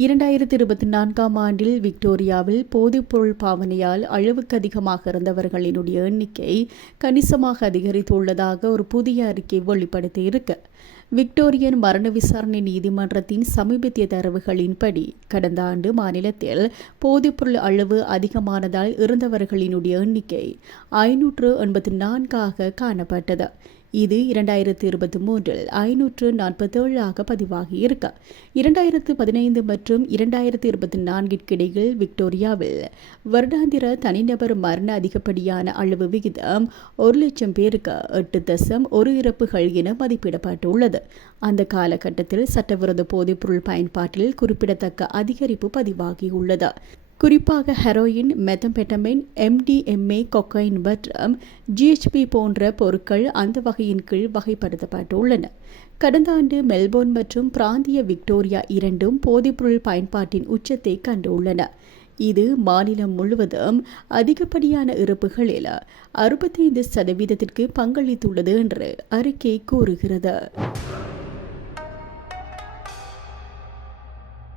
இரண்டாயிரத்தி இருபத்தி நான்காம் ஆண்டில் விக்டோரியாவில் போதைப்பொருள் பாவனையால் அளவுக்கு அதிகமாக இருந்தவர்களினுடைய எண்ணிக்கை கணிசமாக அதிகரித்துள்ளதாக ஒரு புதிய அறிக்கை வெளிப்படுத்தியிருக்கு. விக்டோரியன் மரண விசாரணை நீதிமன்றத்தின் சமீபத்திய தரவுகளின்படி கடந்த ஆண்டு மாநிலத்தில் போதைப்பொருள் அளவு அதிகமானதால் இறந்தவர்களினுடைய எண்ணிக்கை ஐநூற்று எண்பத்தி நான்காக காணப்பட்டது. இது இரண்டாயிரத்து இருபத்தி மூன்றில் ஐநூற்று நாற்பத்தேழாக பதிவாகி இருக்க. இரண்டாயிரத்து பதினைந்து மற்றும் இரண்டாயிரத்து இருபத்தி நான்கிற்கு இடையில் விக்டோரியாவில் வருடாந்திர தனிநபர் மரண அதிகப்படியான அளவு விகிதம் ஒரு லட்சம் பேருக்கு எட்டு தசம் ஒரு இறப்புகள் என மதிப்பிடப்பட்டுள்ளது. அந்த காலகட்டத்தில் சட்டவிரோத போதைப்பொருள் பயன்பாட்டில் குறிப்பிடத்தக்க அதிகரிப்பு பதிவாகியுள்ளது. குறிப்பாக ஹெரோயின் மெத்தம்பெட்டமின் எம்டிஎம்ஏ கொக்கைன் மற்றும் ஜிஹெச்பி போன்ற பொருட்கள் அந்த வகையின் கீழ் வகைப்படுத்தப்பட்டுள்ளன. கடந்த ஆண்டு மெல்போர்ன் மற்றும் பிராந்திய விக்டோரியா இரண்டும் போதைப்பொருள் பயன்பாட்டின் உச்சத்தை கண்டுள்ளன. இது மாநிலம் முழுவதும் அதிகப்படியான இறப்புகளில் அறுபத்தைந்து சதவீதத்திற்கு பங்களித்துள்ளது என்று அறிக்கை கூறுகிறது.